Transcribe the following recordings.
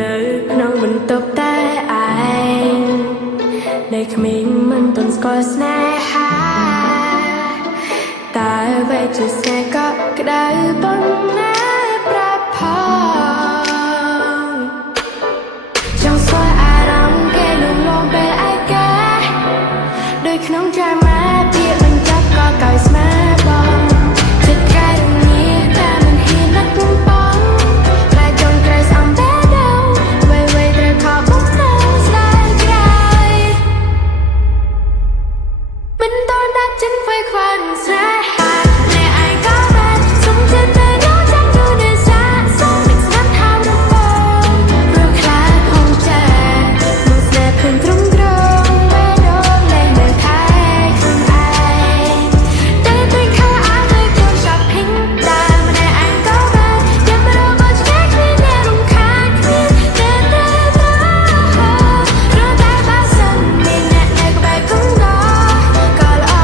នៅក្នុងបន្ទប់តែឯងនៃក្មេងមិនទាន់ស្គាល់ស្នេហាតើអ្វីជាស្នេហ៍ក៏ក្តៅប៉ុណ្ណាប្រាប់ផងចង់ស្គាល់អារម្មណ៍គេលួងលោមពេលឯកាដូចក្នុង drama ពាក្យបញ្ចប់ក៏កោយស្មាបងចិត្តកែរញៀតែមិនហ៊ានណាត់បងខ្លាចចង់ត្រូវស្អំបែដៅវៃត្រូវខកបំណងស្ដាយក្រោយមិនតន់ដាក់ចិនខ្វៃខ្វាន់ស្នេហាអ្នកឯងក៏បានសុំចិត្តតែរកចាំយូរនៅសាសុំនឹងស្ដាប់ថារំបងព្រោះខ្លាចហងចាមកស្នេហ៍ព្រមត្រង់ក្រងបែដងលែងនៅថែខ្លួនឯងតែតែខើអាទៅចូល shopping ដើរម្នាក់ឯងក៏បានចាំរកមកឆ្ងាយគ្មានអ្នករំខានគ្មានតែរត់តែបើសិនមានអ្នកនៅក្បែរគង់ក៏ល្អ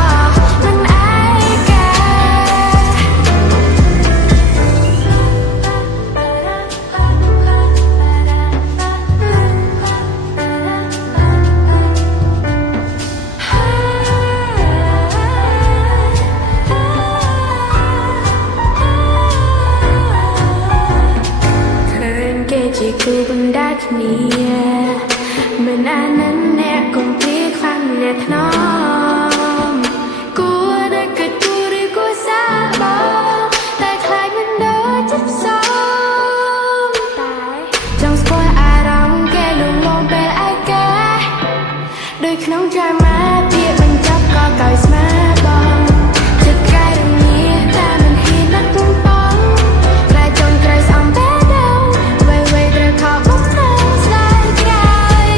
មិនឯកាឃើញគេជាគូបណ្ដាគ្នាមិនអាននឹងអ្នកគំព្រាខ្វាំងអ្នកថ្នមគួរដែលគិតគូរឬគួរសាបងតែខ្លាចមិនដូចចិត្តផ្សំតែចង់ស្គាល់អារម្មណ៍គេលួងលោមពេលឯកាដូចក្នុង drama ពាក្យបញ្ចប់ក៏កោយស្មាបងចិត្តកែរញៀតែមិនហ៊ានណាត់បងខ្លាចចង់ត្រូវស្អំបែដៅវៃត្រូវខកបំណងស្ដាយក្រោយ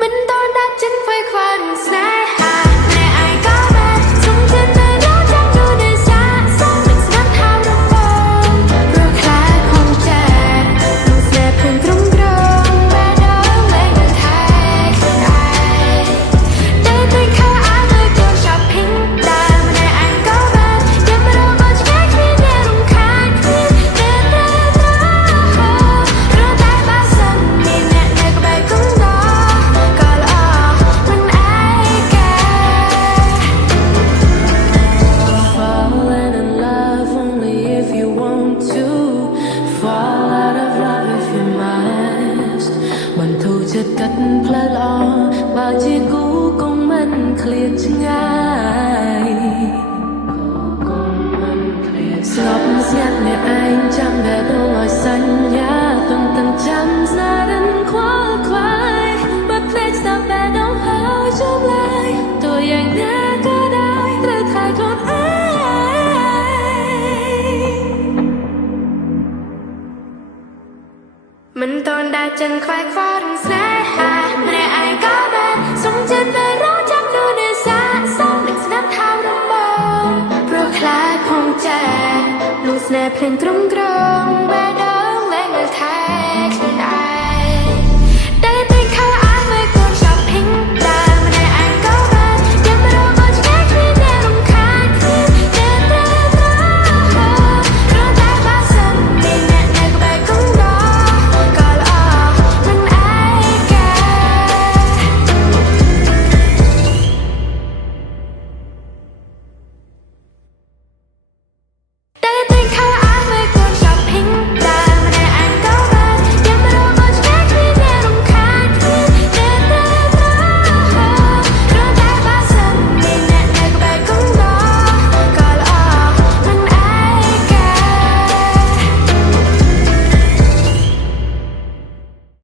មិនតន់ដាក់ចិនខ្វៃខ្វាន់ស្នេហាអ្នកឯងក៏បានសុំចិត្តតែរកចាំយូរនៅសាសុំនឹងស្ដាប់ថារំបងព្រោះខ្លាចហងចាមកស្នេហ៍ព្រមត្រង់ក្រងបែដងលែងនៅថែខ្លួនឯងតែតែខើអាទៅចូល shopping ដើរម្នាក់ឯងក៏បានចាំរកមកឆ្ងាយគ្មានអ្នករំខានគ្មានតែរត់តែបើសិនមានអ្នកនៅក្បែរគង់ក៏ល្អមិនឯកា Falling in love only if you want to Fall out of love if you must បន្ធូរចិត្តកាត់ផ្លូវល្អបើជាគូគង់មិនឃ្លាតឆ្ងាយស្ងប់ស្ងាត់អ្នកឯងចាំតែដងឲ្យសញ្ញាទន្ទឹងចាំស្នាដិនខ្វល់ខ្វាយបើភ្លេចស្ដាប់បែដងហើយជុំឡើយទោះយ៉ាងណាក៏ដោយត្រូវថែខ្លួនឯងមិនតន់ដាក់ចិនខ្វាយខ្វល់ស្នេហាម្នាក់ឯងក៏បានសុំចិត្តតែរកចាំយូរនៅសាសុំនឹងស្ដាប់ថារំបងព្រោះខ្លាចហងចាលួចស្នេហ៍ភ្លេងក្រុមក្រងបែដងលែងនៅថែខ្លួនឯង